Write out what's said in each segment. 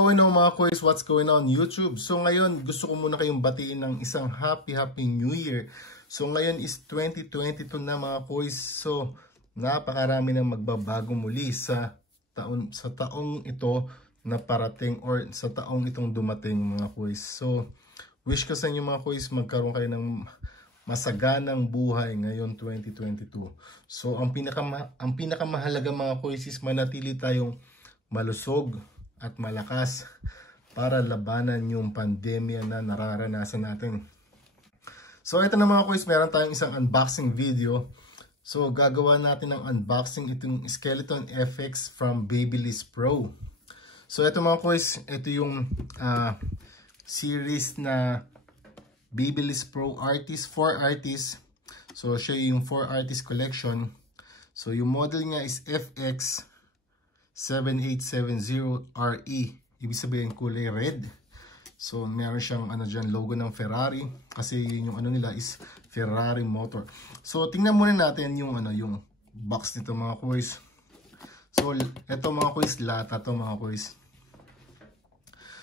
going on mga kois? What's going on YouTube? So ngayon, gusto ko muna kayong batiin ng isang happy New Year. So ngayon is 2022 na mga kois. So napakarami nang magbabago muli sa taong ito na parating or sa taong itong dumating mga kois. So wish ko sa inyo mga kois magkaroon kayo ng masaganang buhay ngayon 2022. So ang pinakamahalaga mga kois is manatili tayong malusog at malakas para labanan yung pandemya na nararanasan natin. So ito na mga kois, meron tayong isang unboxing video. So gagawa natin ng unboxing itong Skeleton FX from Babyliss Pro. So ito mga kois, ito yung series na Babyliss Pro Artist, 4 artists. So siya yung 4 artist collection. So yung model niya is FX 7870RE. Ibig sabihin kulay red. So meron siyang dyan, logo ng Ferrari kasi yun yung nila is Ferrari motor. So tingnan muna natin yung yung box nito mga kois. So ito mga kois, lata to mga kois.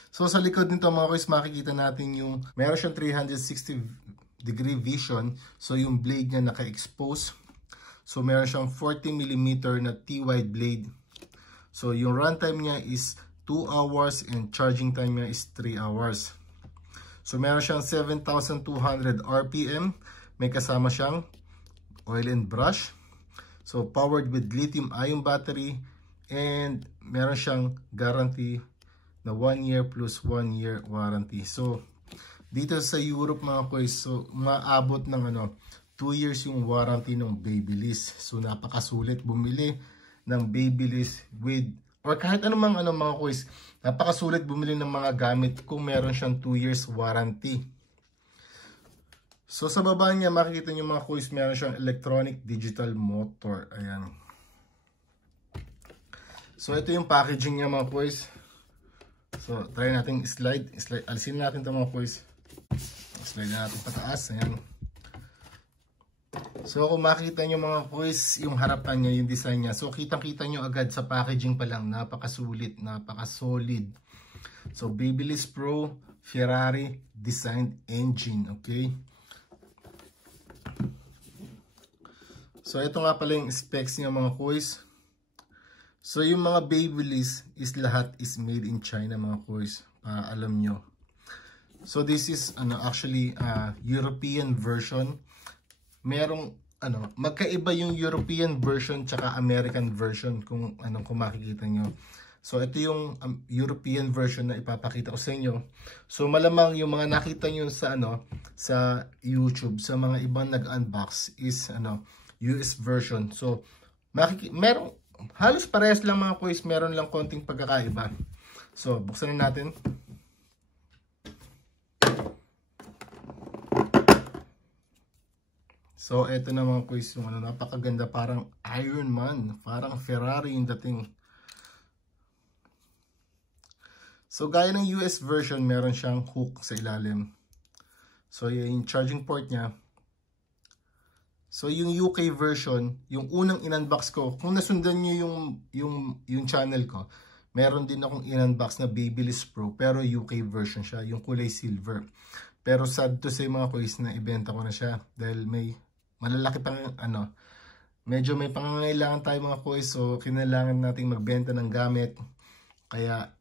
So sa likod nito mga kois, makikita natin yung meron siyang 360-degree vision. So yung blade niya naka-expose. So meron siyang 40mm na T-wide blade. So yung runtime niya is 2 hours and charging time niya is 3 hours. So meron siyang 7,200 RPM. May kasama siyang oil and brush. So powered with lithium ion battery. And meron siyang guarantee na 1 year plus 1 year warranty. So dito sa Europe mga kois, so maabot ng 2 years yung warranty ng Babyliss. So napakasulit bumili ng Babyliss with or kahit anumang mga kois, napakasulit bumili ng mga gamit kung meron siyang 2 years warranty. So sa baba niya makikita niyo mga kois, meron siyang electronic digital motor. Ayan. So ito yung packaging niya mga kois. So try natin slide. Alisin natin ito mga kois. Slide natin pataas. Ayan. So kung makita nyo mga kois, yung harapan niya, yung design niya. So kitang-kita nyo agad sa packaging pa lang. Napakasulit, napakasolid. So Babyliss Pro Ferrari designed engine. Okay. So ito nga pala yung specs niya mga kois. So yung mga Babyliss is lahat is made in China mga kois. Para alam nyo. So this is actually European version. Merong magkaiba yung European version tsaka American version kung makikita nyo. So ito yung European version na ipapakita ko sa inyo. So malamang yung mga nakita nyo sa sa YouTube sa mga ibang nag-unbox is US version. So merong halos parehas lang mga kois, meron lang konting pagkakaiba. So buksan na natin. So, eto na mga kois, yung napakaganda, parang Iron Man, parang Ferrari yung dating. So, gaya ng US version, meron siyang hook sa ilalim. So, yung charging port niya. So, yung UK version, yung unang in-unbox ko, kung nasundan nyo yung channel ko, meron din akong in-unbox na Babyliss Pro, pero UK version siya, yung kulay silver. Pero sad to say mga kois na ibenta ko na siya dahil may malalaki pang medyo may pangangailangan tayo mga kois, so kinailangan nating magbenta ng gamit. Kaya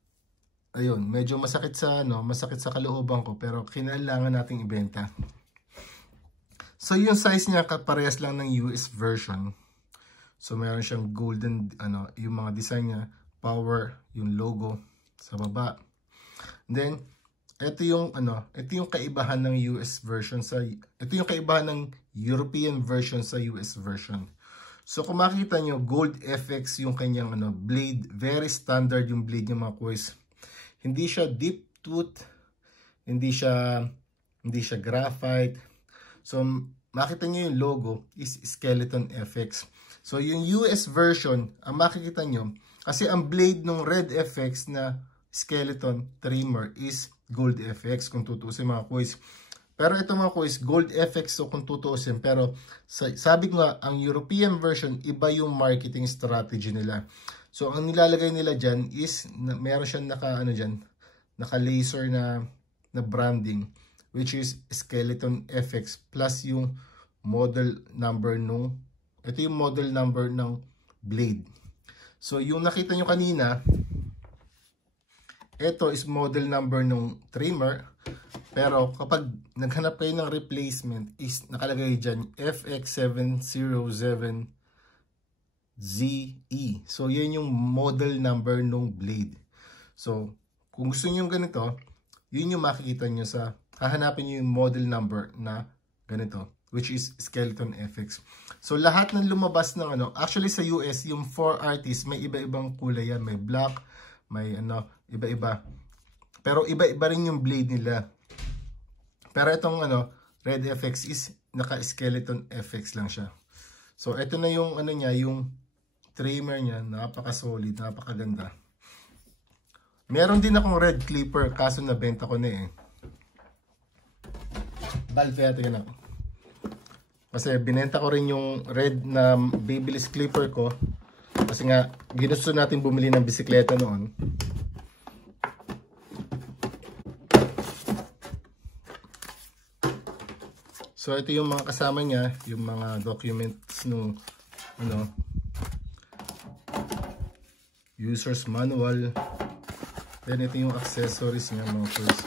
ayun, medyo masakit sa kalooban ko, pero kinailangan nating ibenta. So yung size niya parehas lang ng US version. So meron siyang golden yung mga design niya, power, yung logo sa baba. Then ito yung kaibahan ng US version ito yung kaibahan ng European version sa US version. So kung makita nyo, gold FX yung kanyang blade, very standard yung blade niya mga kois. Hindi siya deep tooth, hindi siya graphite. So makita nyo yung logo is Skeleton FX. So yung US version, ang makikita nyo, kasi ang blade ng RedFx na skeleton trimmer is Gold FX kung tutuusin mga kois. Pero ito mga kois, Gold FX so kung tutuusin. Pero sabi ko nga, ang European version, iba yung marketing strategy nila. So ang nilalagay nila dyan is meron siyang naka laser na branding, which is skeleton FX plus yung model number ito yung model number ng blade. So yung nakita nyo kanina, ito is model number ng trimmer. Pero kapag naghanap kayo ng replacement is nakalagay dyan FX707ZE. So yan yung model number ng blade. So kung gusto niyo ganito, yun yung makikita nyo hahanapin nyo yung model number na ganito, which is skeleton FX. So lahat ng lumabas ng actually sa US yung 4 artists may iba-ibang kulay yan, may black, may iba-iba. Pero iba-iba rin yung blade nila. Pero itong RedFx is naka-skeleton FX lang siya. So ito na yung niya, yung trimmer niya, napaka-solid, napakaganda. Meron din akong red clipper kaso nabenta ko na eh. Valve natin ako. Kasi binenta ko rin yung red na Babyliss clipper ko. Kasi nga ginusto natin bumili ng bisikleta noon. So ito yung mga kasama niya, yung mga documents nung user's manual. Then ito yung accessories niya mga first.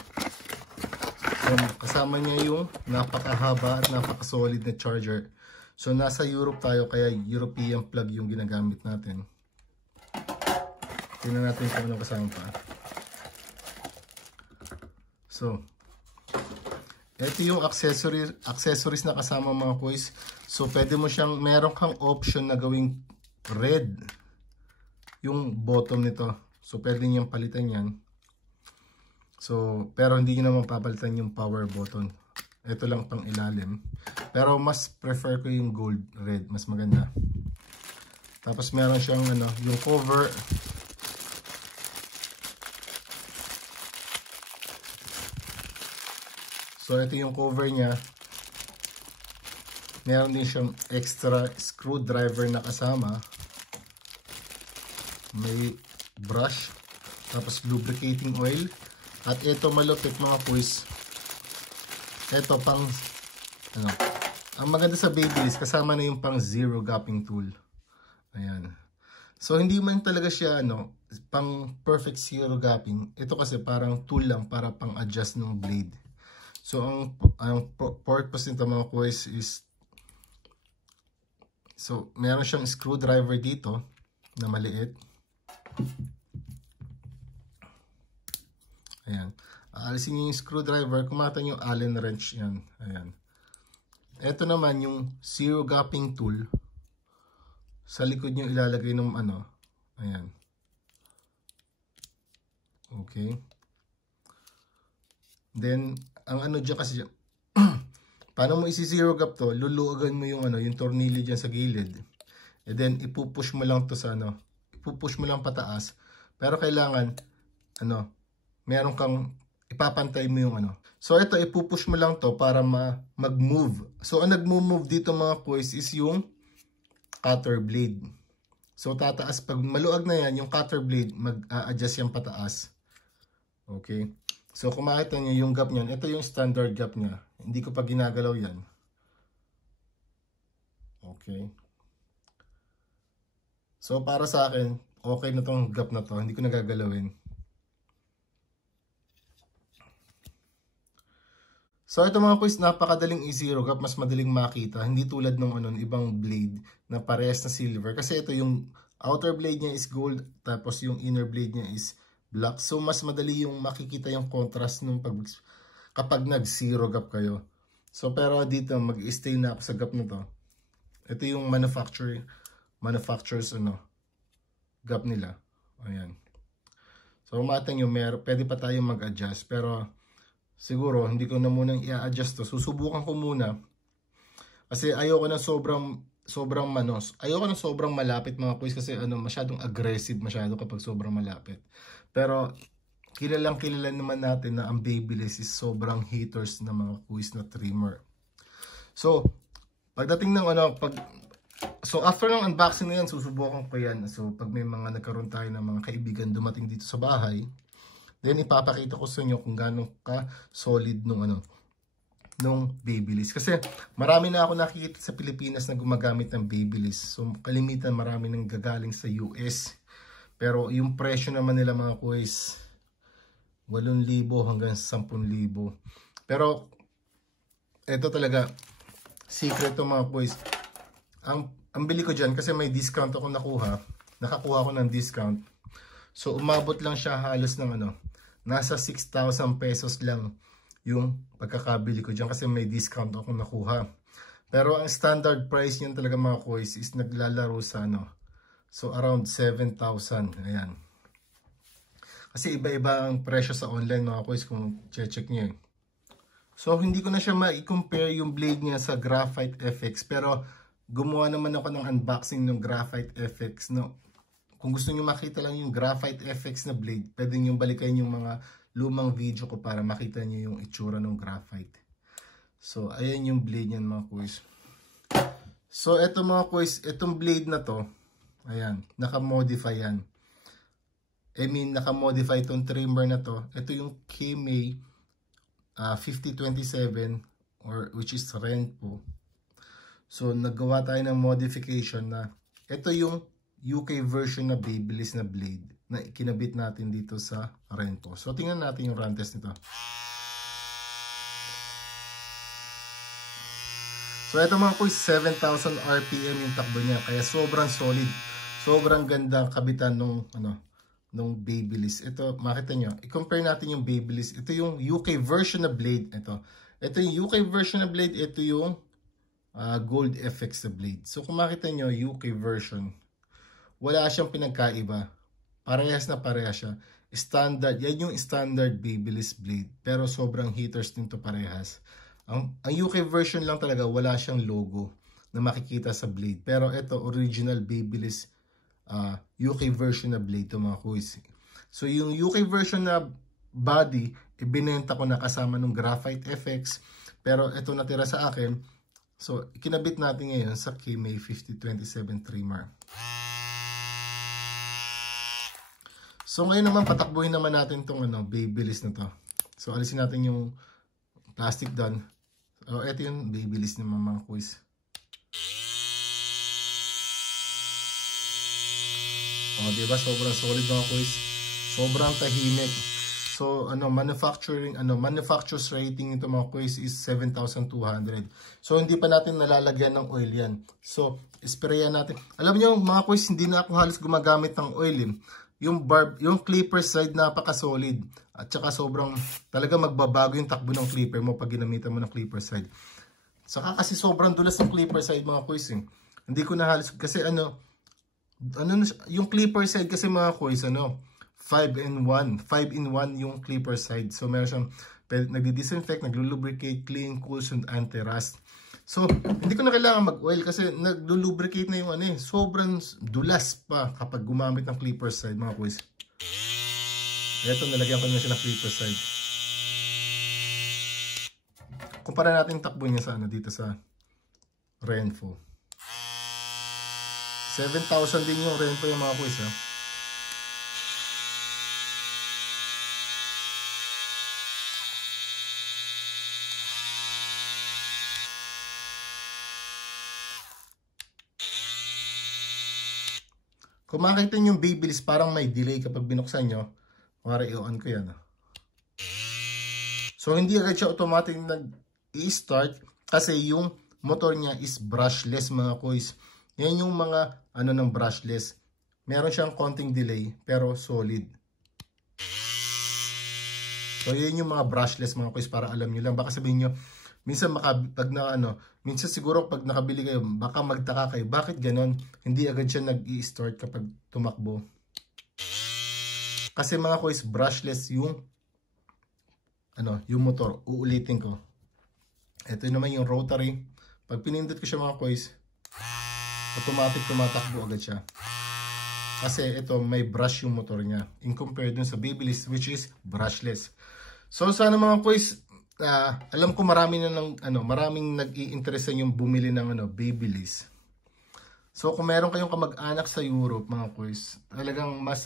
So kasama niya yung napakahaba at napaka-solid na charger. So nasa Europe tayo kaya European plug yung ginagamit natin. Tingnan natin kung anong kasama pa. So ito yung accessories na kasama mga boys. So pwede mo siyang, meron kang option na gawing red yung bottom nito. So pwede niyang palitan yan. So pero hindi niyo naman papalitan yung power button. Ito lang pang ilalim. Pero mas prefer ko yung gold red, mas maganda. Tapos meron siyang yung cover. So ito yung cover niya. Meron din siyang extra screwdriver na kasama. May brush. Tapos lubricating oil. At ito malupit mga boys. Ito pang ang maganda sa Babyliss, kasama na yung pang zero gapping tool. Ayan. So hindi man talaga siya pang perfect zero gapping. Ito kasi parang tool lang para pang adjust ng blade. So ang purpose nito mga boys is, so meron siyang screwdriver dito na maliit. Ayan. Aalisin niyo yung screwdriver, kumata niyo yung Allen wrench yan. Ayan. Ito naman yung zero gapping tool. Sa likod niyo ilalagay ng ayan. Okay. Then ang dyan kasi paano mo isi-zero gap to? Luluwagan mo yung yung tornilyo dyan sa gilid. And then ipupush mo lang to sa ipupush mo lang pataas. Pero kailangan meron kang ipapantay mo yung So ito ipupush mo lang to para mag-move. So ang nag-move dito mga boys is yung cutter blade. So tataas pag maluag na yan, yung cutter blade mag-adjust yan pataas. Okay. So kung makita niyo yung gap niyan, ito yung standard gap niya. Hindi ko pa ginagalaw yan. Okay. So para sa akin, okay na tong gap na to. Hindi ko nagagalawin. So ito mga boys, napakadaling i-zero gap, mas madaling makita. Hindi tulad ng ibang blade na parehas na silver. Kasi ito yung outer blade niya is gold, tapos yung inner blade niya is black. So mas madali yung makikita yung contrast nung kapag nag-zero gap kayo. So pero dito mag-stay na ako sa gap na to. Ito yung manufacturers gap nila. Ayan. So makita nyo, pwede pa tayong mag-adjust. Pero siguro hindi ko na munang i-adjust to. Susubukan ko muna. Kasi ayoko na sobrang malapit mga boys, kasi masyadong aggressive masyado kapag sobrang malapit. Pero kilala naman natin na ang Babyliss is sobrang haters na mga boys na trimmer. So pagdating ng So after ng unboxing na yan, susubukan ko yan. So pag may mga nagkaroon tayo ng mga kaibigan dumating dito sa bahay, then ipapakita ko sa inyo kung gaano ka solid nung Babyliss. Kasi marami na ako nakikita sa Pilipinas na gumagamit ng Babyliss. So kalimitan marami nang gagaling sa US. Pero yung presyo naman nila mga kuys, 8,000 hanggang 10,000. Pero ito talaga secret to mga kuys. Ang bili ko dyan kasi may discount ako nakakuha ko ng discount. So umabot lang siya halos ng nasa 6,000 pesos lang yung pagkakabili ko dyan kasi may discount ako nakuha. Pero ang standard price niyan talaga mga kuys is naglalaro sa so around 7,000. Ayan. Kasi iba-iba ang presyo sa online mga kuys kung check niyo. So hindi ko na siya ma-compare yung blade niya sa Graphite FX, pero gumawa naman ako ng unboxing ng Graphite FX, Kung gusto niyo makita lang yung Graphite FX na blade, pwede niyo balikan yung mga lumang video ko para makita niyo yung itsura ng graphite. So ayan yung blade niyan mga kuys. So eto mga kuys, etong blade na to, ayan, naka-modify yan. Naka-modify itong trimmer na to. Ito yung KMA 5027 which is Renpo. So naggawa tayo ng modification na ito yung UK version na Babyliss na blade na kinabit natin dito sa Renpo. So tingnan natin yung run test nito. So ito mga kuys, 7,000 RPM yung takbo niya, kaya sobrang solid. Sobrang ganda kabitan nung Babyliss. Ito, makita nyo, i-compare natin yung Babyliss. Ito yung UK version na blade. Ito yung UK version na blade. Ito yung Gold FX na blade. So kung makita nyo, UK version, wala siyang pinagkaiba. Parehas na parehas siya. Standard, yan yung standard Babyliss blade. Pero sobrang hitters din to parehas. Ang UK version lang talaga, wala siyang logo na makikita sa blade. Pero ito, original Babyliss UK version na blade to mga kuys. So yung UK version na body, ibinenta ko na kasama ng Graphite FX. Pero ito natira sa akin. So ikinabit natin ngayon sa KMA 5027 trimmer. So ngayon naman patakbuhin naman natin tong Babyliss na to. So alisin natin yung plastic doon. So ito yung Babyliss naman mga kuys. Diba? Sobrang solid mga kuys. Sobrang tahimik. So manufacturer's rating nito mga kuys is 7,200. So hindi pa natin nalalagyan ng oil yan. So sprayan natin. Alam niyo mga kuys, hindi na ako halos gumagamit ng oil. Yung clipper side napaka-solid. At saka sobrang talaga magbabago yung takbo ng clipper mo pag ginamitan mo ng clipper side. Saka kasi sobrang dulas ng clipper side mga kuys. Hindi ko na halos kasi yung clipper side kasi mga kuys 5-in-1 yung clipper side. So meron siyang nagdi-disinfect, naglu-lubricate, clean, cools, and anti-rust. So hindi ko na kailangan mag-oil kasi naglu-lubricate na yung sobrang dulas pa kapag gumamit ng clipper side mga kuys. Ito, nalagyan ko na siya ng clipper side. Kumpara natin takbo niya sa dito sa Renpo. 7,000 din yung Renpo yung mga kuys Kung makita nyo yung Babyliss, parang may delay kapag binuksan nyo. Para i-on ko yan. So hindi agad siya automatic nag-i-start kasi yung motor niya is brushless mga kuys. Yan yung mga ng brushless. Meron siyang konting delay pero solid. So yun yung mga brushless mga kuys para alam nyo lang. Baka sabihin nyo, minsan minsan siguro pag nakabili kayo, baka magtaka kayo. Bakit ganon? Hindi agad siya nag-i-start kapag tumakbo. Kasi mga kuys, brushless yung motor. Uulitin ko. Ito naman yung rotary. Pag pinindot ko siya mga kuys, automatic tumatakbo agad siya. Kasi ito may brush yung motor niya in compare dun sa Babyliss which is brushless. So sana mga kuys, alam ko marami na maraming nag-i-interesan yung bumili ng Babyliss. So kung meron kayong kamag-anak sa Europe, mga kuys, talagang mas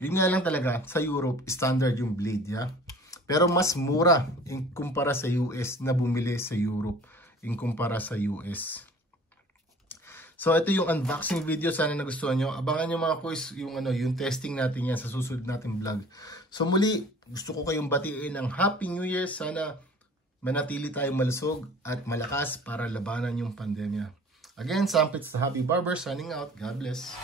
yun nga lang talaga, sa Europe, standard yung blade, yeah? Pero mas mura kumpara sa US na bumili sa Europe kumpara sa US. So ito yung unboxing video, sana nagustuhan nyo. Abangan nyo mga kuys yung yung testing natin yan sa susunod nating vlog. So muli, gusto ko kayong batiin ng Happy New Year. Sana manatili tayong malusog at malakas para labanan yung pandemya. Again, Sampits the Happy Barber signing out. God bless.